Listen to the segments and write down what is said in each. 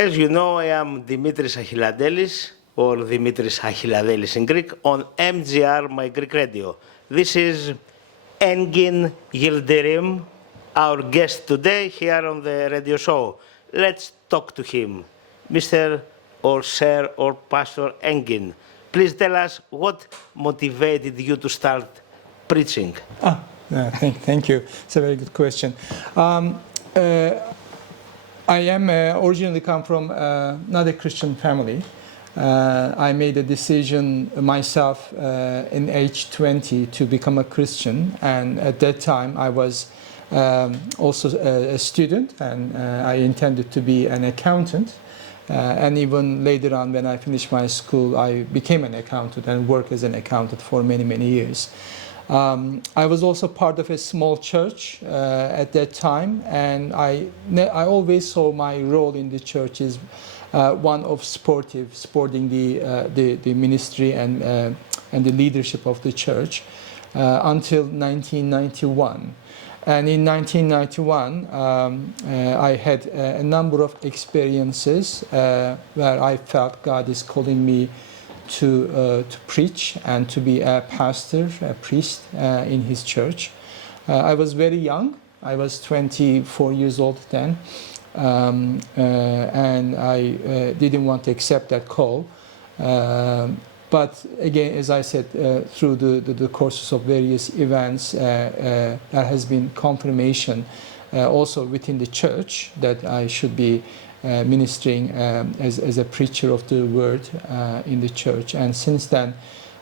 As you know, I am Dimitris Achillandelis, or Dimitris Achillandelis in Greek, on MGR-My Greek radio. This is Engin Yildirim, our guest today here on the radio show. Let's talk to him. Mr. or Sir or Pastor Engin, please tell us what motivated you to start preaching. Thank you. It's a very good question. I am originally come from not a Christian family. I made a decision myself in age 20 to become a Christian, and at that time I was also a student, and I intended to be an accountant. And even later on, when I finished my school, I became an accountant and worked as an accountant for many, many years. I was also part of a small church at that time, and I always saw my role in the church as one of supporting the ministry and the leadership of the church until 1991. And in 1991, I had a number of experiences where I felt God is calling me to preach and to be a pastor, a priest in His church. I was very young. I was 24 years old then, and I didn't want to accept that call. But again, as I said, through the courses of various events, there has been confirmation also within the church that I should be ministering as a preacher of the word in the church. And since then,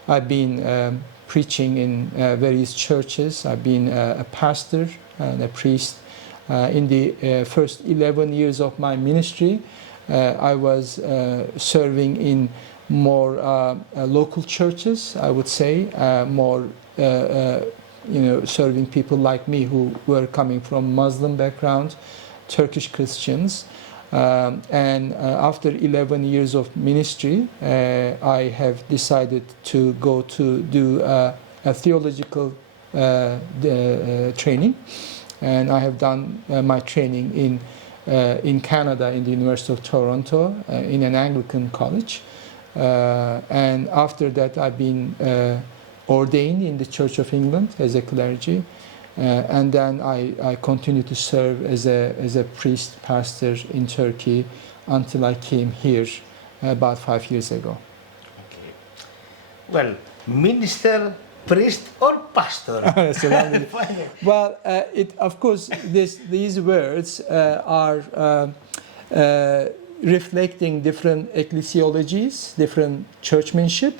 I've been preaching in various churches. I've been a pastor and a priest. In the first 11 years of my ministry, I was serving in more local churches, I would say, more serving people like me who were coming from Muslim background, Turkish Christians. And after 11 years of ministry, I have decided to go to do a theological training, and I have done my training in Canada, in the University of Toronto, in an Anglican college. And after that, I've been ordained in the Church of England as a clergy, and then I continued to serve as a priest pastor in Turkey until I came here about 5 years ago. Okay. Well, minister, priest, or pastor? Well, of course, these words are reflecting different ecclesiologies, different churchmanship.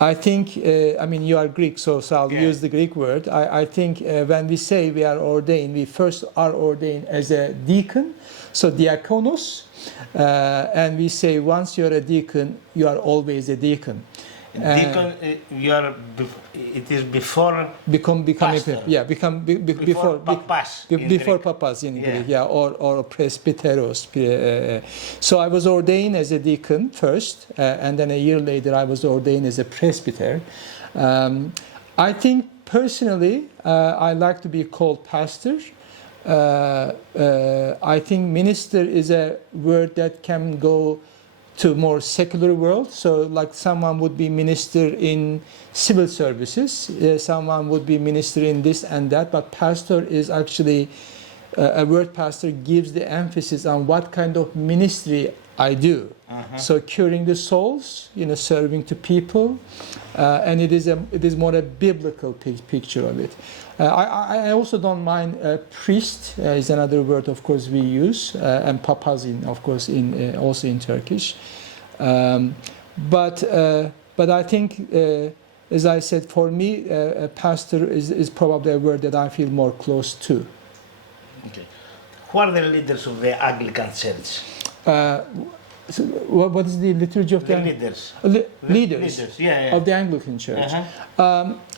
I think, you are Greek, so I'll use the Greek word. I think when we say we are ordained, we first are ordained as a deacon, so diakonos, and we say once you're a deacon, you are always a deacon. Deacon, it is before becoming pastor. Before papas before papas in Greek, or presbyteros. So I was ordained as a deacon first, and then a year later I was ordained as a presbyter. I think personally I like to be called pastor. I think minister is a word that can go to more secular world, so like someone would be minister in civil services, someone would be minister in this and that, but pastor is actually a word. Pastor gives the emphasis on what kind of ministry I do. So curing the souls, serving to people, and it is more a biblical picture of it. I also don't mind priest is another word, of course, we use, and papazin, of course, also in Turkish. But I think, as I said, for me, a pastor is probably a word that I feel more close to. Okay. Who are the leaders of the Anglican Church? So what is the liturgy of the leaders? Leaders of the Anglican Church.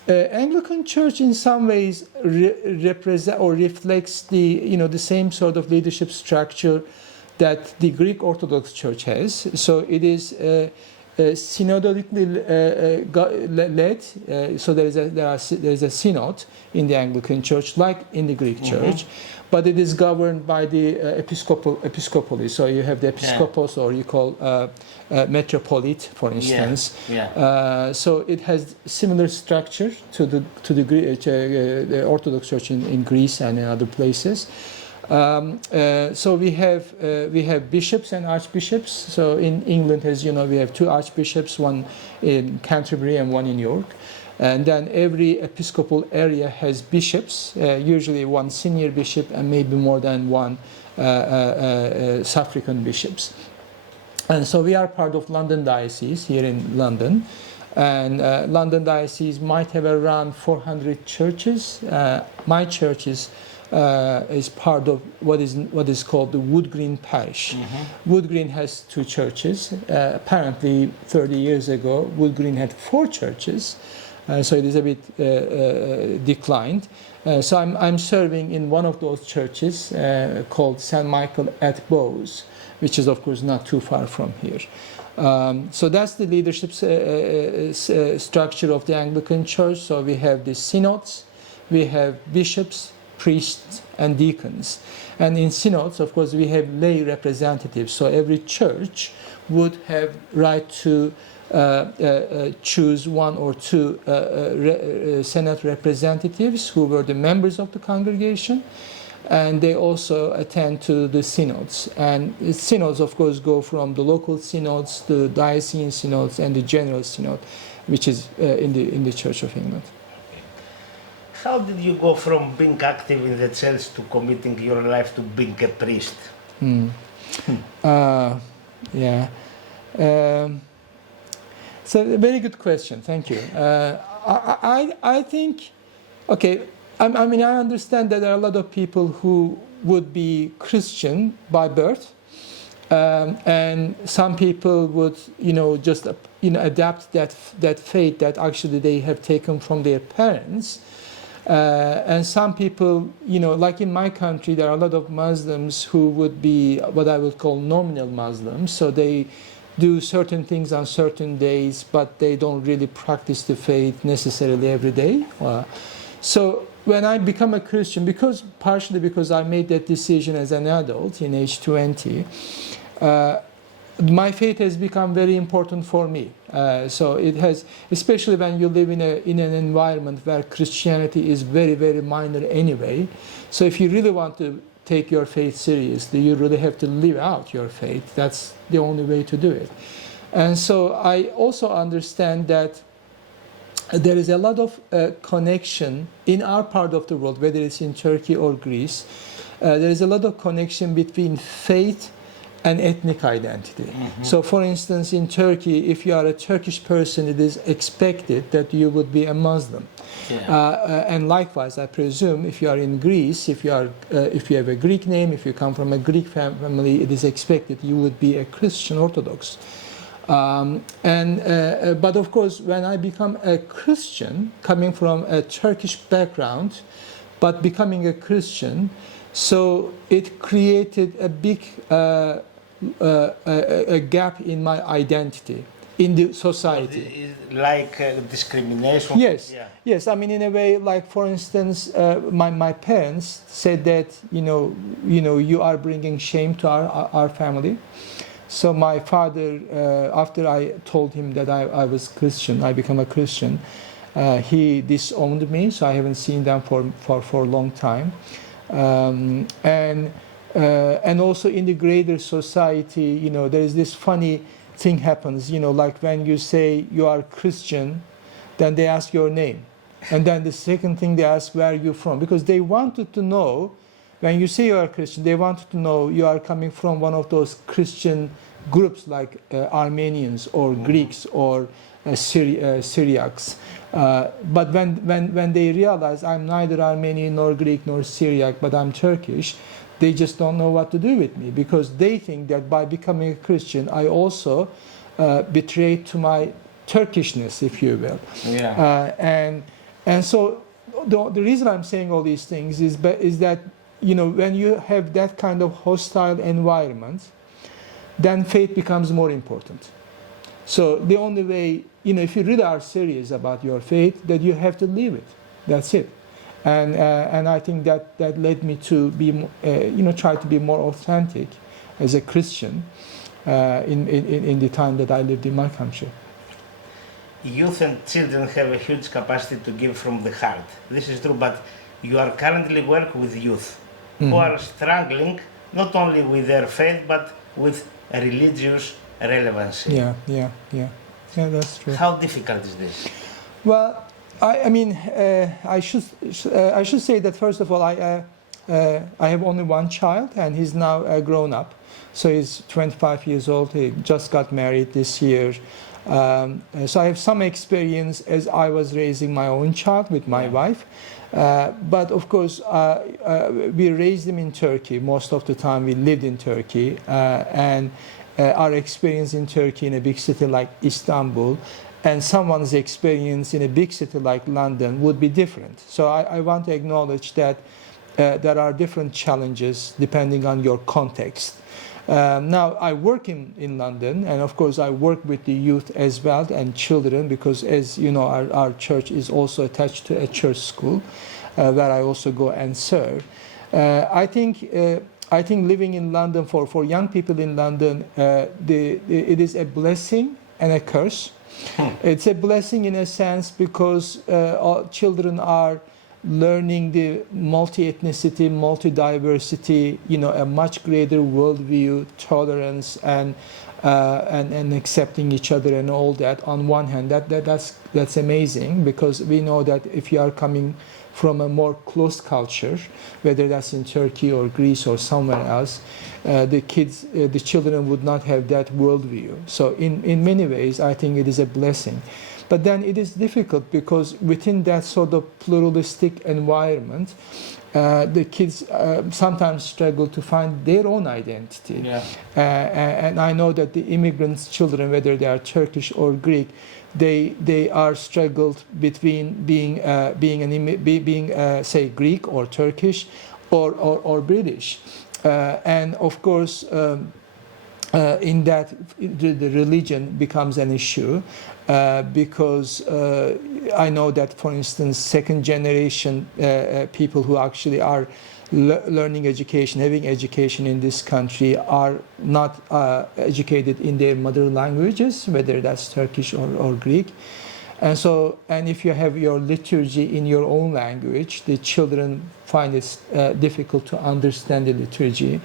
Anglican Church, in some ways, represent or reflects the same sort of leadership structure that the Greek Orthodox Church has. So it is synodically led. So there is a synod in the Anglican Church, like in the Greek Church, but it is governed by the episcopally. So you have the episcopos, or you call metropolite, for instance. So it has similar structure to the Orthodox Church in Greece and in other places. So we have bishops and archbishops. So in England, as you know, we have 2 archbishops, one in Canterbury and one in York. And then every episcopal area has bishops, usually one senior bishop and maybe more than one suffragan bishops. And so we are part of London Diocese here in London. And London Diocese might have around 400 churches. My church is part of what is called the Wood Green Parish. Wood Green has 2 churches. Apparently, 30 years ago, Wood Green had 4 churches. So it is a bit declined. So I'm serving in one of those churches called St. Michael at Bowes, which is of course not too far from here. So that's the leadership structure of the Anglican Church. So we have the synods, we have bishops, priests and deacons. And in synods, of course, we have lay representatives. So every church would have right to choose 1 or 2 Senate representatives who were the members of the congregation, and they also attend to the synods. And the synods, of course, go from the local synods, the diocesan synods, and the general synod, which is in the Church of England. How did you go from being active in the church to committing your life to being a priest? It's a very good question. Thank you. I think, okay, I mean, I understand that there are a lot of people who would be Christian by birth, and some people would, just, adapt that faith that actually they have taken from their parents. And some people, like in my country, there are a lot of Muslims who would be what I would call nominal Muslims. So they do certain things on certain days, but they don't really practice the faith necessarily every day. So when I become a Christian, partially because I made that decision as an adult in age 20, my faith has become very important for me. So it has, especially when you live in an environment where Christianity is very, very minor anyway. So if you really want to take your faith seriously, you really have to live out your faith. That's the only way to do it. And so I also understand that there is a lot of connection in our part of the world, whether it's in Turkey or Greece. There is a lot of connection between faith and ethnic identity. So for instance, in Turkey, if you are a Turkish person, it is expected that you would be a Muslim. And likewise, I presume, if you are in Greece, if you have a Greek name, if you come from a Greek family, it is expected you would be a Christian Orthodox. But of course, when I become a Christian, coming from a Turkish background, but becoming a Christian, so it created a big a gap in my identity in the society. Like discrimination? Yes. I mean, in a way, like for instance, my parents said that you are bringing shame to our family. So my father, after I told him that I was Christian, I became a Christian, he disowned me. So I haven't seen them for a long time. And also in the greater society, there is this funny thing happens, like when you say you are Christian, then they ask your name. And then the second thing they ask, where are you from? Because they wanted to know, when you say you are Christian, they wanted to know you are coming from one of those Christian groups like Armenians or Greeks or Syriacs. But when they realize I'm neither Armenian nor Greek nor Syriac, but I'm Turkish, they just don't know what to do with me, because they think that by becoming a Christian, I also betrayed to my Turkishness, if you will. And so the reason I'm saying all these things is that when you have that kind of hostile environment, then faith becomes more important. So the only way, if you really are serious about your faith, that you have to live it. That's it. And I think that led me to be, try to be more authentic as a Christian in the time that I lived in my country. Youth and children have a huge capacity to give from the heart. This is true, but you are currently working with youth who are struggling not only with their faith, but with religious relevancy. Yeah, that's true. How difficult is this? Well, I should say that first of all, I have only one child, and he's now grown up. So he's 25 years old. He just got married this year. So I have some experience as I was raising my own child with my wife. But of course, we raised him in Turkey. Most of the time we lived in Turkey. And our experience in Turkey in a big city like Istanbul and someone's experience in a big city like London would be different. So I want to acknowledge that there are different challenges depending on your context. Now, I work in London, and of course I work with the youth as well and children, because as you know, our church is also attached to a church school where I also go and serve. I think living in London, for young people in London, it is a blessing and a curse. It's a blessing in a sense because all children are learning the multi-ethnicity, multi-diversity, a much greater worldview, tolerance, and accepting each other and all that. On one hand, that's amazing, because we know that if you are coming from a more closed culture, whether that's in Turkey or Greece or somewhere else, the children would not have that worldview. So in many ways, I think it is a blessing. But then it is difficult because within that sort of pluralistic environment, the kids sometimes struggle to find their own identity. Yeah. And I know that the immigrants' children, whether they are Turkish or Greek, they are struggled between being say Greek or Turkish or British, and of course. In that, the religion becomes an issue because I know that, for instance, second generation people who actually are learning education, having education in this country, are not educated in their mother languages, whether that's Turkish or Greek. And if you have your liturgy in your own language, the children find it difficult to understand the liturgy.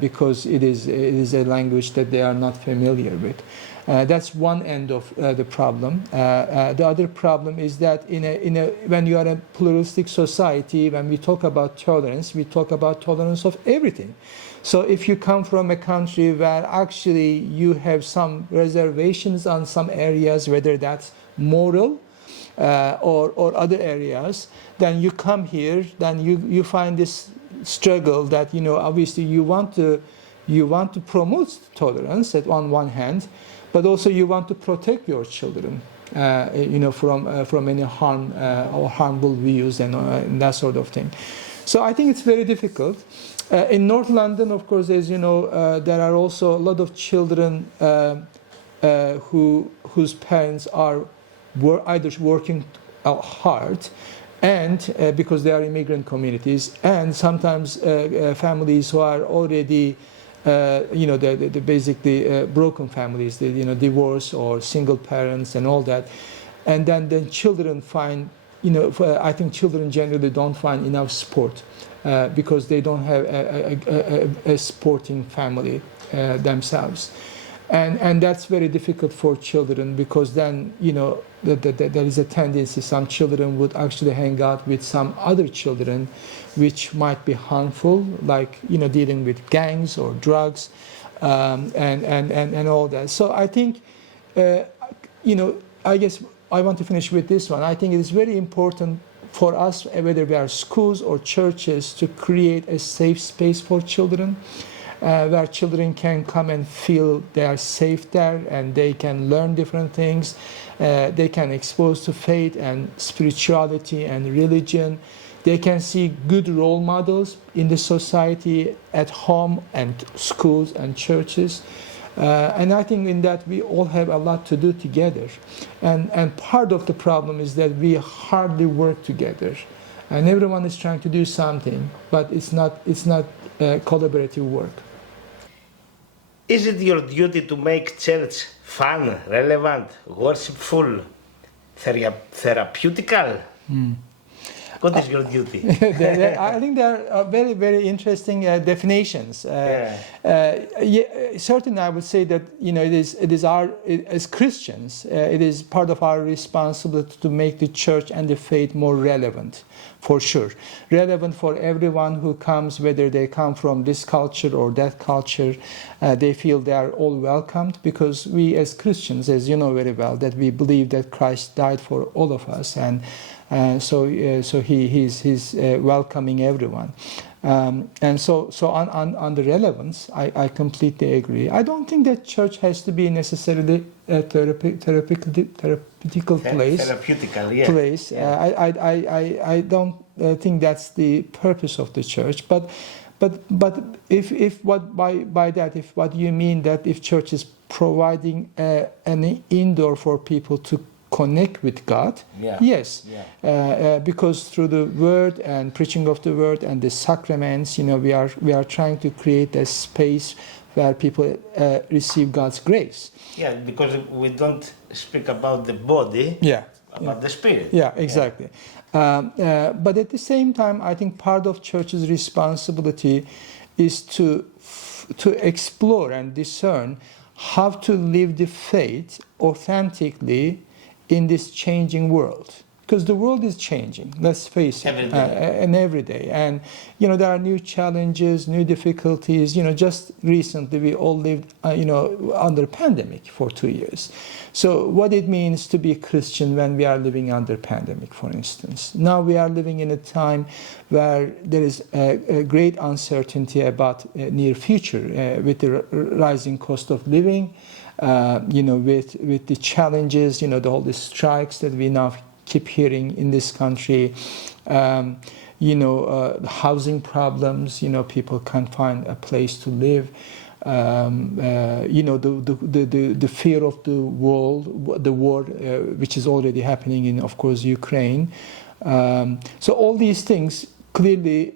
Because it is a language that they are not familiar with. That's one end of the problem. The other problem is that when you are a pluralistic society, when we talk about tolerance, we talk about tolerance of everything. So if you come from a country where actually you have some reservations on some areas, whether that's moral or other areas, then you come here, then you find this struggle that obviously you want to promote tolerance on one hand, but also you want to protect your children from any harm or harmful views and that sort of thing. So I think it's very difficult. In North London, of course, as you know, there are also a lot of children whose parents are either working hard, and because they are immigrant communities, and sometimes families who are already, the basically broken families, divorce or single parents and all that, and then children find, I think children generally don't find enough support because they don't have a sporting family themselves. And that's very difficult for children, because then, there is a tendency some children would actually hang out with some other children, which might be harmful, like, dealing with gangs or drugs and all that. So I think, I guess I want to finish with this one. I think it is very important for us, whether we are schools or churches, to create a safe space for children. Where children can come and feel they are safe there, and they can learn different things. They can expose to faith and spirituality and religion. They can see good role models in the society, at home and schools and churches. And I think in that we all have a lot to do together. And part of the problem is that we hardly work together. And everyone is trying to do something, but it's not collaborative work. Is it your duty to make church fun, relevant, worshipful, therapeutical? What is your duty? I think there are very, very interesting definitions. Certainly, I would say that it is our, as Christians, it is part of our responsibility to make the church and the faith more relevant, for sure. Relevant for everyone who comes, whether they come from this culture or that culture. They feel they are all welcomed, because we as Christians, as you know very well, that we believe that Christ died for all of us, and so he's welcoming everyone. And so on the relevance, I completely agree. I don't think that church has to be necessarily a therapeutical place. Therapeutical, yeah. Place. I don't think that's the purpose of the church. But if what by that, if what you mean that if church is providing an indoor for people to connect with God, yes, because through the word and preaching of the word and the sacraments, we are trying to create a space where people receive God's grace. Yeah, because we don't speak about the body, about the spirit. Yeah, exactly. But at the same time, I think part of church's responsibility is to explore and discern how to live the faith authentically in this changing world, because the world is changing, let's face it, every day. And there are new challenges, new difficulties. Just recently we all lived under pandemic for 2 years. So what it means to be a Christian when we are living under pandemic, for instance. Now we are living in a time where there is a great uncertainty about near future with the rising cost of living, with the challenges, all the strikes that we now keep hearing in this country, housing problems, people can't find a place to live, the fear of the war, which is already happening in, of course, Ukraine. So all these things clearly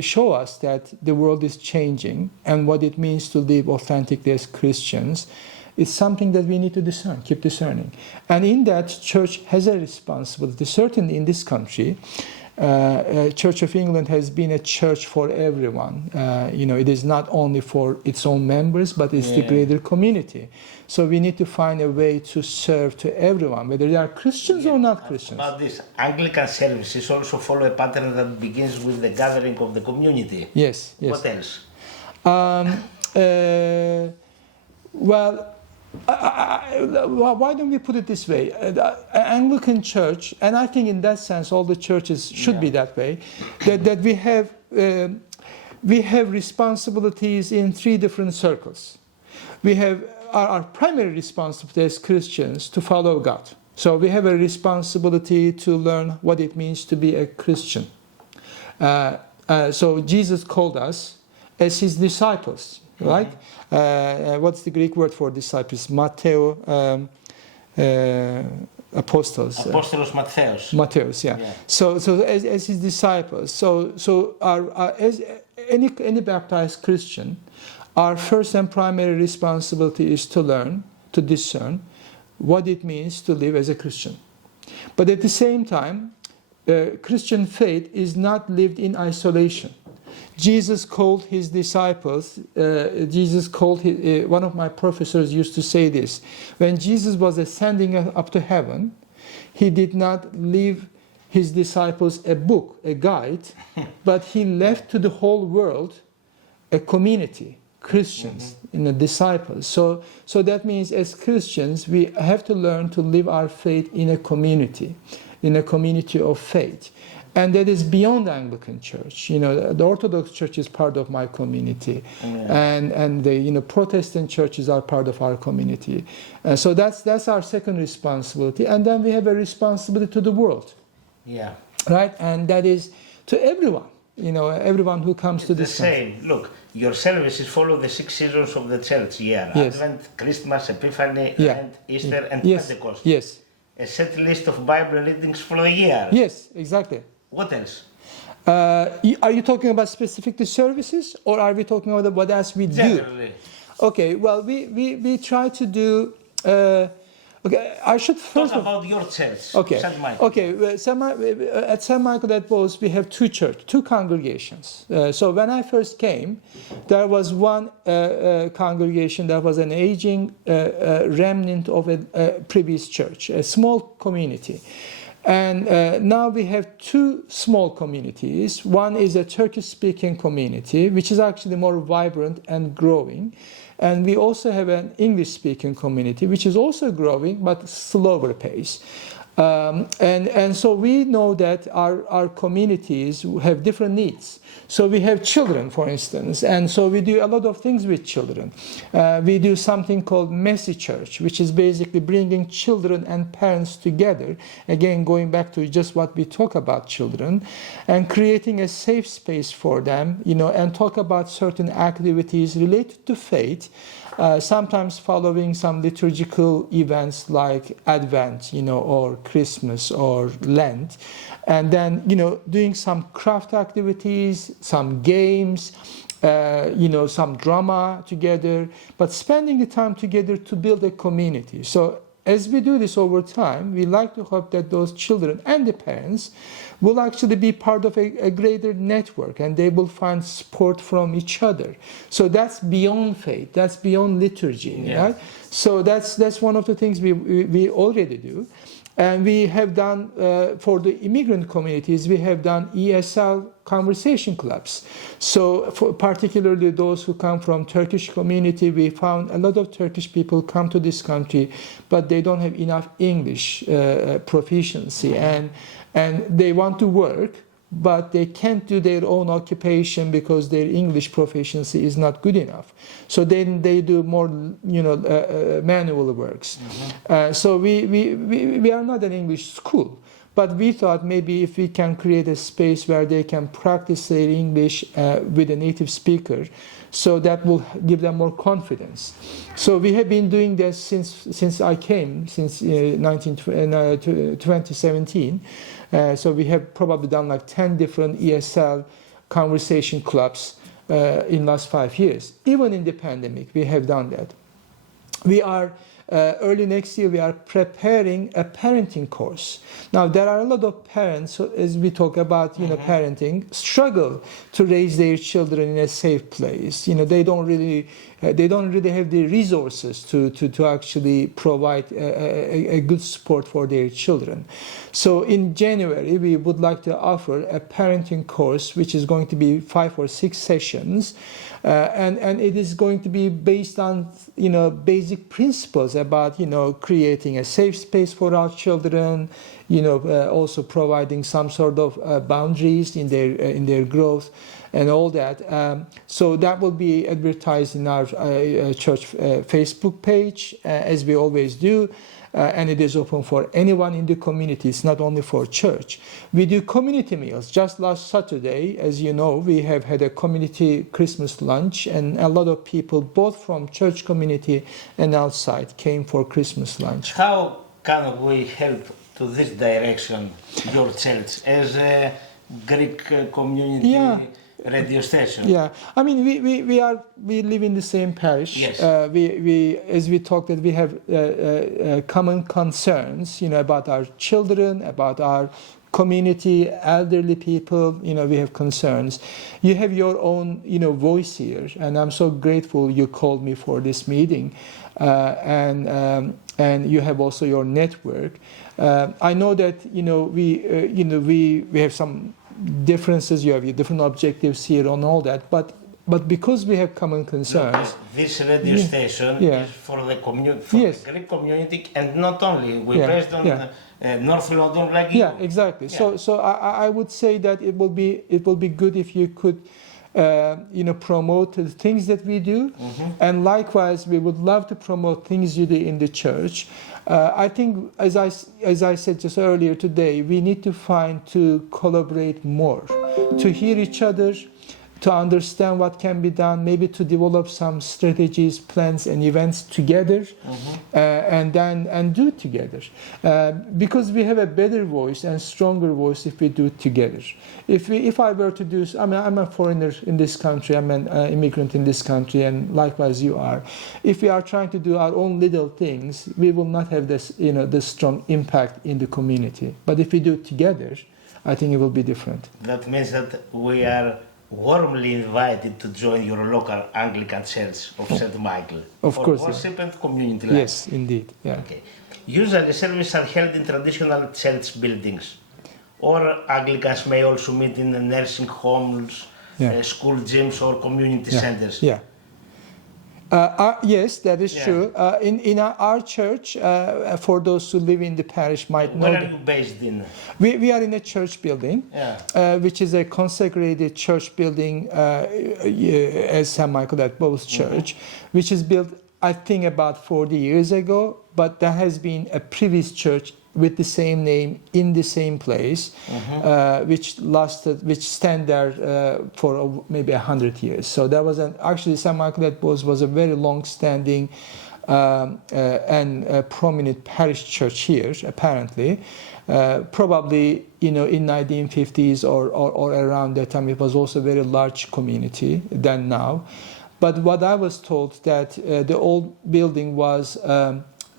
show us that the world is changing, and what it means to live authentically as Christians is something that we need to discern, keep discerning. And in that, church has a responsibility. Certainly in this country, Church of England has been a church for everyone. It is not only for its own members, but it's the greater community. So we need to find a way to serve to everyone, whether they are Christians or not Christians. About this, Anglican services also follow a pattern that begins with the gathering of the community. Yes. What else? Why don't we put it this way? Anglican Church, and I think in that sense all the churches should be that way, that we have responsibilities in 3 different circles. We have our primary responsibility as Christians to follow God. So we have a responsibility to learn what it means to be a Christian. So Jesus called us as his disciples, right? What's the Greek word for disciples? Matteo, apostles. Apostolos Mattheos. Mattheos, yeah. So as his disciples. So as any baptized Christian, our first and primary responsibility is to learn, to discern what it means to live as a Christian. But at the same time, Christian faith is not lived in isolation. Jesus called his disciples, one of my professors used to say this, when Jesus was ascending up to heaven, he did not leave his disciples a book, a guide, but he left to the whole world a community, Christians, disciples. So that means as Christians, we have to learn to live our faith in a community of faith. And that is beyond the Anglican Church. The Orthodox Church is part of my community, and the Protestant churches are part of our community. So that's our second responsibility. And then we have a responsibility to the world. Right, and that is to everyone. Everyone who comes to this country. Look, your services follow the 6 seasons of the church year. Yes. Advent, Christmas, Epiphany, Yeah. Lent, Easter, and Yes. Pentecost. Yes. A set list of Bible readings for the year. Yes, exactly. What else? Are you talking about specific to services, or are we talking about what else we do? Generally. Okay, well, we try to do. Okay, I should first. Talk about your church, Okay. St. Michael. Okay. At St. Michael at Bowes, we have two congregations. So when I first came, there was one congregation that was an aging remnant of a previous church, a small community. And now we have two small communities. One is a Turkish-speaking community, which is actually more vibrant and growing. And we also have an English-speaking community, which is also growing, but slower pace. And so we know that our communities have different needs. So we have children, for instance, and so we do a lot of things with children. We do something called Messy Church, which is basically bringing children and parents together, again going back to just what we talk about children, and creating a safe space for them, and talk about certain activities related to faith, sometimes following some liturgical events like Advent, or Christmas or Lent, and then doing some craft activities, some games, some drama together, but spending the time together to build a community. So as we do this over time, we like to hope that those children and the parents will actually be part of a greater network, and they will find support from each other. So that's beyond faith, that's beyond liturgy, Yeah. right? So that's one of the things we already do. And we have done, for the immigrant communities, we have done ESL conversation clubs. So for particularly those who come from Turkish community, we found a lot of Turkish people come to this country, but they don't have enough English proficiency. And they want to work, but they can't do their own occupation because their English proficiency is not good enough. So then they do more, manual works. So we are not an English school, but we thought maybe if we can create a space where they can practice their English with a native speaker, so that will give them more confidence. So we have been doing this since I came, since 2017. So we have probably done like 10 different ESL conversation clubs in last 5 years. Even in the pandemic, we have done that. We are early next year, we are preparing a parenting course. Now, there are a lot of parents, as we talk about, parenting, struggle to raise their children in a safe place. They don't really have the resources to actually provide a good support for their children. So in January, we would like to offer a parenting course, which is going to be 5 or 6 sessions. And it is going to be based on, basic principles about, creating a safe space for our children, also providing some sort of boundaries in their growth and all that. So that will be advertised in our church Facebook page, as we always do. And it is open for anyone in the community. It's not only for church. We do community meals. Just last Saturday, as you know, we have had a community Christmas lunch, and a lot of people, both from church community and outside, came for Christmas lunch. How can we help to this direction, your church, as a Greek community? Yeah. Radio station. Yeah, I mean we live in the same parish. Yes. We as we talked that we have common concerns, about our children, about our community, elderly people. We have concerns. You have your own, voice here, and I'm so grateful you called me for this meeting, and you have also your network. I know that we have some differences, you have your different objectives here on all that, but because we have common concerns. This radio station is for the community, the Greek community, and not only. We're based on North London, like you. Yeah, exactly. Yeah. So I would say that it will be good if you could promote the things that we do, and likewise we would love to promote things you do in the church. I think, as I said just earlier today, we need to collaborate more, to hear each other, to understand what can be done, maybe to develop some strategies, plans, and events together, and do it together. Because we have a better voice and stronger voice if we do it together. If I were to do, I'm a foreigner in this country, I'm an immigrant in this country, and likewise you are. If we are trying to do our own little things, we will not have this, this strong impact in the community. But if we do it together, I think it will be different. That means that we are warmly invited to join your local Anglican Church of St. Michael Of for course, worship and community life. Yes, indeed. Yeah. Okay. Usually services are held in traditional church buildings, or Anglicans may also meet in nursing homes, school gyms, or community centers. Yeah. Yes, that is true. In our church, for those who live in the parish might know. Where are you based in? We are in a church building, which is a consecrated church building as St. Michael at Both Church, which is built, I think, about 40 years ago, but there has been a previous church with the same name in the same place, which stand there for maybe 100 years. So that was actually St. Michael at Both was a very long-standing and prominent parish church here, apparently. Probably, in 1950s or around that time, it was also a very large community than now. But what I was told that the old building was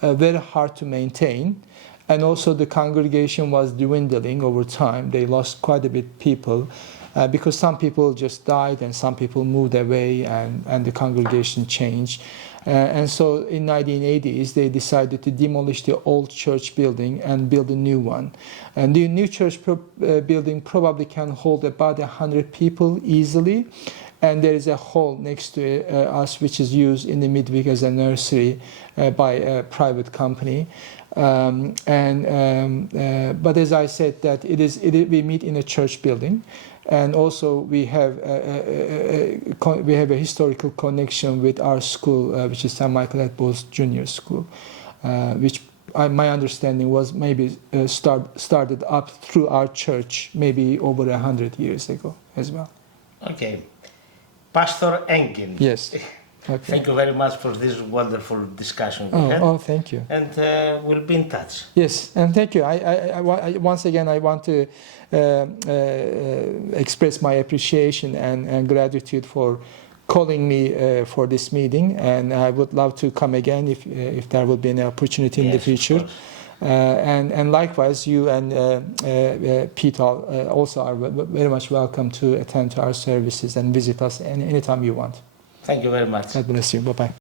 very hard to maintain. And also the congregation was dwindling over time. They lost quite a bit of people because some people just died and some people moved away and the congregation changed. And so in 1980s, they decided to demolish the old church building and build a new one. And the new church building probably can hold about 100 people easily. And there is a hall next to us which is used in the midweek as a nursery by a private company. But as I said, that we meet in a church building, and also we have a historical connection with our school, which is St. Michael at Both Junior School, which my understanding was maybe started up through our church maybe over 100 years ago as well. Okay, Pastor Engin. Yes. Okay. Thank you very much for this wonderful discussion. Thank you. And we'll be in touch. Yes, and thank you. Once again, I want to express my appreciation and gratitude for calling me for this meeting. And I would love to come again if there will be an opportunity in the future. And likewise, you and Pete also are very much welcome to attend to our services and visit us anytime you want. Thank you very much. God bless you. Bye-bye.